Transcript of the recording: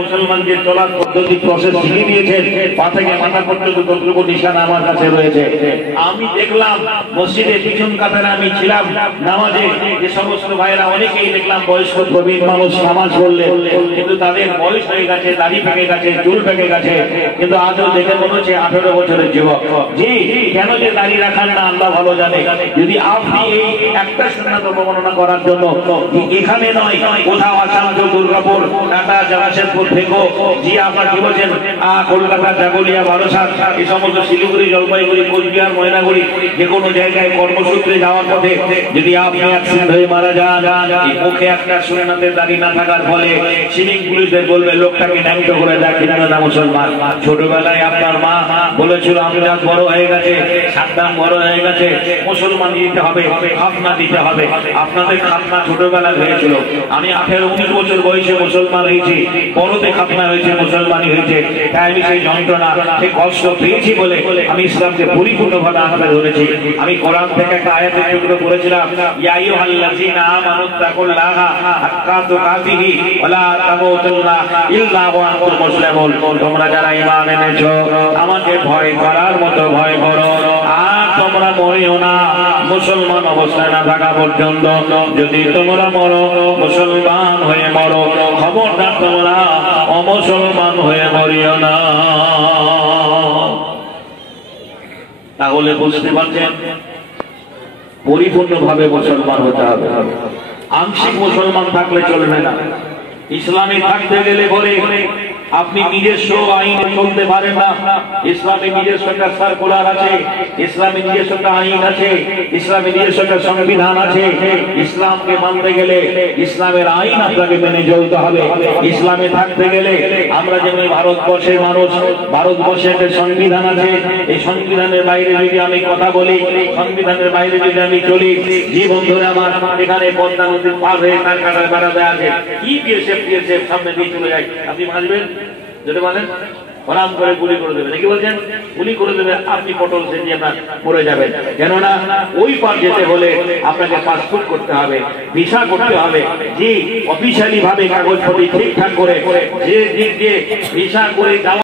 মুসলমানদের চলার পদ্ধতি প্রসেস শিখিয়ে দিয়েছেন, পা থেকে মাথা পর্যন্ত কতটুকু নিশানা আমার কাছে রয়েছে। আমি দেখলাম মসজিদে পিছন কাতারে আমি ছিলাম নামাজে, যে সমস্ত ভাইরা অনেকেই দেখলাম বয়স্ক প্রবীণ মানুষ নামাজ পড়লেন, কিন্তু তাদের বয়স হয়ে গেছে, দাড়ি পেকে গেছে, চুল পেকে গেছে, কিন্তু আজও দেখে মনে হচ্ছে 18 বছরের যুবক। জি, কেন যে দাড়ি রাখান না আল্লাহ ভালো জানে। যদি আপনি এই একটা সুন্নাত অবমাননা করার জন্য এখানে নয় কোথাও আসাম, দুর্গাপুর, টাটা, জামশেদপুর থেকো, জি আপনার কি বলছেন কলকাতা, জাগলিয়া, বারাসাত, এই সমস্ত শিলিগুড়ি, জলপাইগুড়ি, কোচবিহার, ময়নাগুড়ি, যে কোনো জায়গায় কর্মসূত্রে যাওয়ার পথে যদি আপনি অ্যাক্সিডেন্ট হয়ে মারা যান, মুখে একটা সুন্নাতের দাড়ি না থাকার ফলে সিভিক পুলিশদের বলবে লোকটাকে ন্যাংটো করে দেখি না মুসলমান। ছোটবেলায় আপনার মা বলেছিল আমজাদ বড় হয়ে গেছে, সাদ্দাম বড় হয়ে গেছে, মুসলমান দিতে হবে, খাতনা দিতে হবে। আপনাদের খাতনা ছোটবেলায় হয়েছিল। আমি 18-19 বছর বয়সে মুসলমান হয়েছি, বড়তে খাতনা হয়েছে, মুসলমানই হয়েছে। তাই আমি সেই যন্ত্রণা, সেই কষ্ট পেয়েছি বলে আমি ইসলামকে পরিপূর্ণভাবে আঁকড়ে ধরেছি। আমি কোরআন থেকে একটা আয়াতের টুকরো পড়েছিলাম, ইয়া আইয়ুহাল্লাযীনা আমানুত্তাকুল্লাহা হাক্কা তুকাতিহি ওয়া লা তামুতুন্না ইল্লা ওয়া আনতুম মুসলিমুন। তোমরা যারা ঈমান এনেছো আমাকে ভয় করার মতো ভয় করো, আর তোমরা মরিও না মুসলমান অবস্থায় না থাকা পর্যন্ত। যদি তোমরা মরো মুসলমান হয়ে মরো, খবরদার তোমরা অমুসলমান হয়ে মরিও না। তাহলে বুঝতে পারছেন পরিপূর্ণভাবে মুসলমান হতে হবে। আংশিক মুসলমান থাকলে চলবে না। ইসলামে থাকতে গেলে বলে আপনি নিজস্ব আইন চলতে পারেন না। ইসলামে নিজস্ব একটা সার্কুলার আছে, ইসলামে নিজস্ব একটা আইন আছে, ইসলামে নিজস্ব একটা সংবিধান আছে। ইসলামকে মানতে গেলে ইসলামের আইন আপনাকে মেনে চলতে হবে। ইসলামে থাকতে গেলে আমরা যেমন ভারতবর্ষের মানুষ, ভারতবর্ষে একটা সংবিধান আছে, এই সংবিধানের বাইরে যদি আমি কথা বলি, সংবিধানের বাইরে যদি আমি চলি, যে বন্ধুরা আমার এখানে পদ্মা নদীর পার হয়ে তার কাটায় বেড়াতে আছে, কি বিএসএফ সামনে দিয়ে চলে যায়, আপনি মানবেন? যদি বলেন ফরাম করে গুলি করে দেবে, নাকি বলছেন গুলি করে দেবে, আপনি পটল সেজে আপনার মরে যাবেন। কেননা ওই পার যেতে হলে আপনাকে পাসপোর্ট করতে হবে, ভিসা করতে হবে, যে অফিসিয়ালি ভাবে কাগজপত্র ঠিকঠাক করে যে দিক দিয়ে ভিসা করে যাওয়া